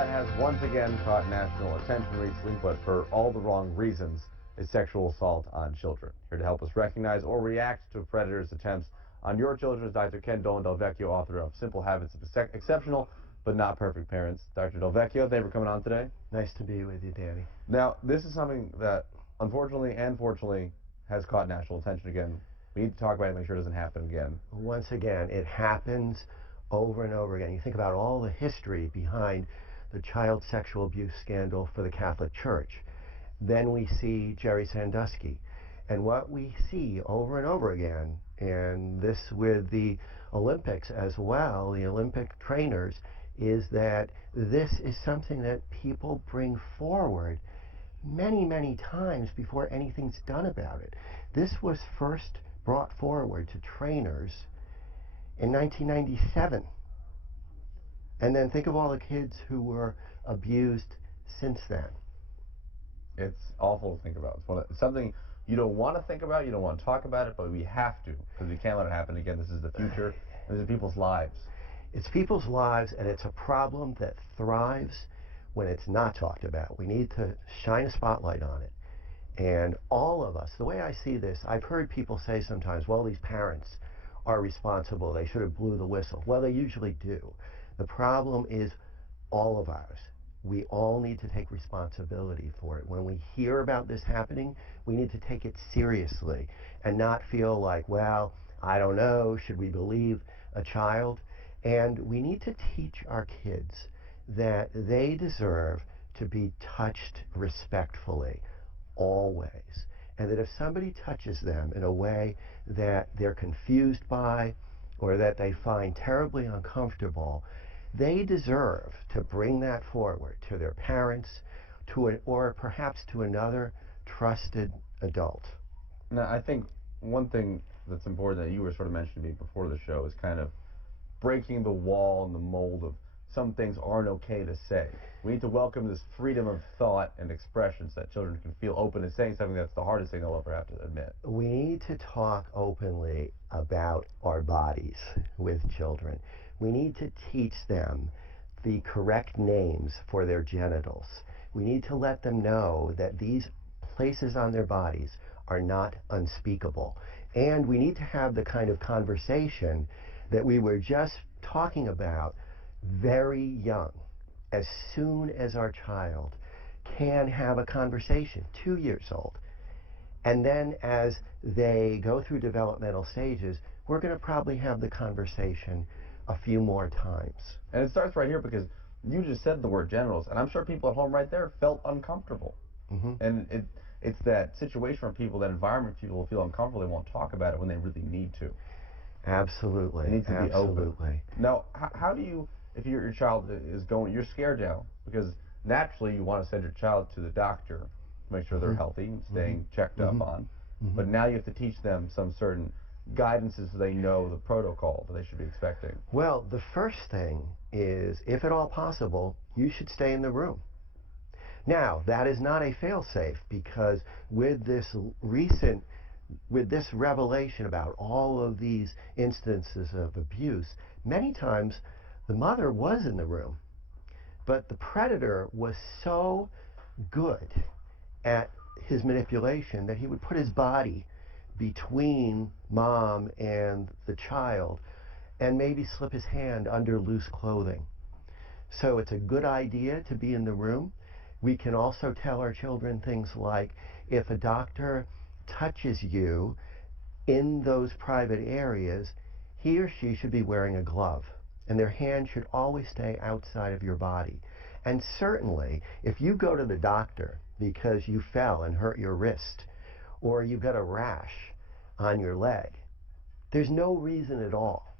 that has once again caught national attention recently, but for all the wrong reasons, is sexual assault on children. Here to help us recognize or react to predators' attempts on your children is Dr. Ken Dolan-Del, author of Simple Habits of Exceptional but Not Perfect Parents. Dr. Del, thank you for coming on today. Nice to be with you, Danny. Now, this is something that, unfortunately and fortunately, has caught national attention again. We need to talk about it and make sure it doesn't happen again. Once again, it happens over and over again. You think about all the history behind the child sexual abuse scandal for the Catholic Church. Then we see Jerry Sandusky. And what we see over and over again, and this with the Olympics as well, the Olympic trainers, is that this is something that people bring forward many, many times before anything's done about it. This was first brought forward to trainers in 1997. And then think of all the kids who were abused since then. It's awful to think about. It's something you don't want to think about, you don't want to talk about it, but we have to, because we can't let it happen again. This is the future. This is people's lives. It's people's lives, and it's a problem that thrives when it's not talked about. We need to shine a spotlight on it. And all of us, the way I see this, I've heard people say sometimes, well, these parents are responsible. They should have blew the whistle. Well, they usually do. The problem is all of ours. We all need to take responsibility for it. When we hear about this happening, we need to take it seriously and not feel like, well, I don't know, should we believe a child? And we need to teach our kids that they deserve to be touched respectfully, always. And that if somebody touches them in a way that they're confused by or that they find terribly uncomfortable, they deserve to bring that forward to their parents, or perhaps to another trusted adult. Now, I think one thing that's important that you were sort of mentioning to me before the show is kind of breaking the wall and the mold of some things aren't okay to say. We need to welcome this freedom of thought and expression so that children can feel open to saying something that's the hardest thing they'll ever have to admit. We need to talk openly about our bodies with children. We need to teach them the correct names for their genitals. We need to let them know that these places on their bodies are not unspeakable. And we need to have the kind of conversation that we were just talking about very young. As soon as our child can have a conversation, 2 years old. And then as they go through developmental stages, we're going to probably have the conversation a few more times. And it starts right here because you just said the word genitals, and I'm sure people at home right there felt uncomfortable. Mm-hmm. And it's that situation where people, that environment, people will feel uncomfortable. They won't talk about it when they really need to. Absolutely. It needs to be open. Absolutely. Now, how do you, if your child is going, you're scared now, because naturally you want to send your child to the doctor to make sure they're healthy and staying checked up on. But now you have to teach them some certain guidances so they know the protocol that they should be expecting. Well, the first thing is, if at all possible, you should stay in the room. Now, that is not a fail-safe, because with this revelation about all of these instances of abuse, many times the mother was in the room, but the predator was so good at his manipulation that he would put his body between mom and the child and maybe slip his hand under loose clothing. So it's a good idea to be in the room. We can also tell our children things like, if a doctor touches you in those private areas, he or she should be wearing a glove, and their hand should always stay outside of your body. And certainly, if you go to the doctor because you fell and hurt your wrist, or you've got a rash on your leg, there's no reason at all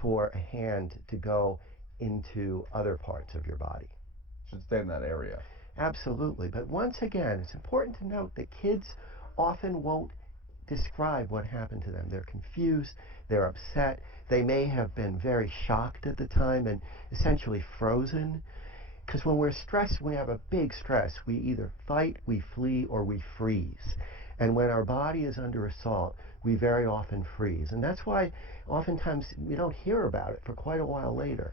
for a hand to go into other parts of your body. Should stay in that area. Absolutely. But once again, it's important to note that kids often won't describe what happened to them. They're confused, they're upset, they may have been very shocked at the time and essentially frozen. Because when we're stressed, when we have a big stress, we either fight, we flee, or we freeze. And when our body is under assault, we very often freeze. And that's why oftentimes we don't hear about it for quite a while later.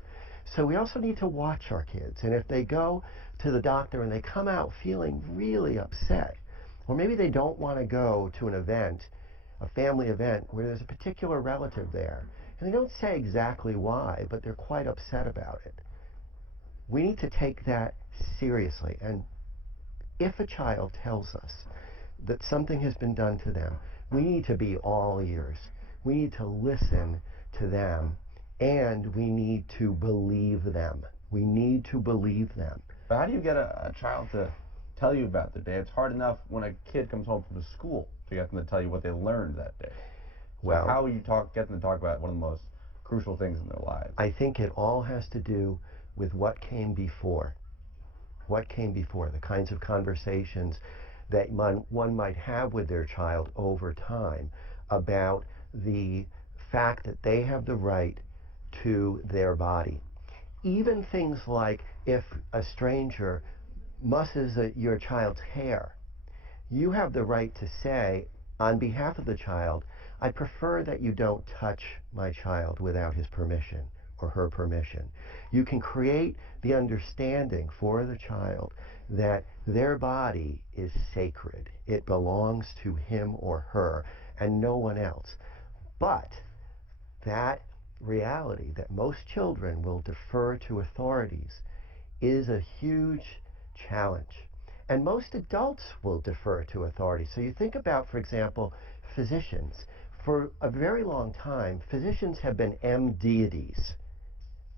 So we also need to watch our kids. And if they go to the doctor and they come out feeling really upset, or maybe they don't want to go to an event, a family event, where there's a particular relative there, and they don't say exactly why, but they're quite upset about it, we need to take that seriously. And if a child tells us that something has been done to them, we need to be all ears. We need to listen to them, and we need to believe them. We need to believe them. But how do you get a child to tell you about their day? It's hard enough when a kid comes home from school to get them to tell you what they learned that day. So Well, how you get them to talk about one of the most crucial things in their lives? I think it all has to do with what came before. What came before, the kinds of conversations that one might have with their child over time about the fact that they have the right to their body. Even things like if a stranger musses your child's hair, you have the right to say, on behalf of the child, I prefer that you don't touch my child without his permission or her permission. You can create the understanding for the child that their body is sacred. It belongs to him or her and no one else. But that reality that most children will defer to authorities is a huge challenge. And most adults will defer to authorities. So you think about, for example, physicians. For a very long time, physicians have been deities.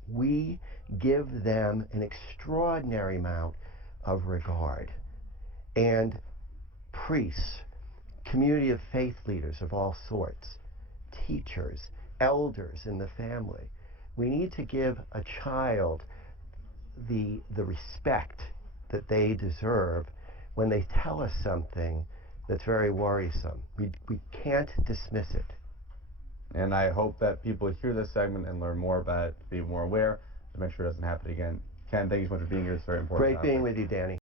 We give them an extraordinary amount of regard. And priests, community of faith leaders of all sorts, teachers, elders in the family, we need to give a child the respect that they deserve when they tell us something that's very worrisome. We can't dismiss it. And I hope that people hear this segment and learn more about it, be more aware, to make sure it doesn't happen again. Ken, thank you so much for being here. It's very important. Great being with you, Danny.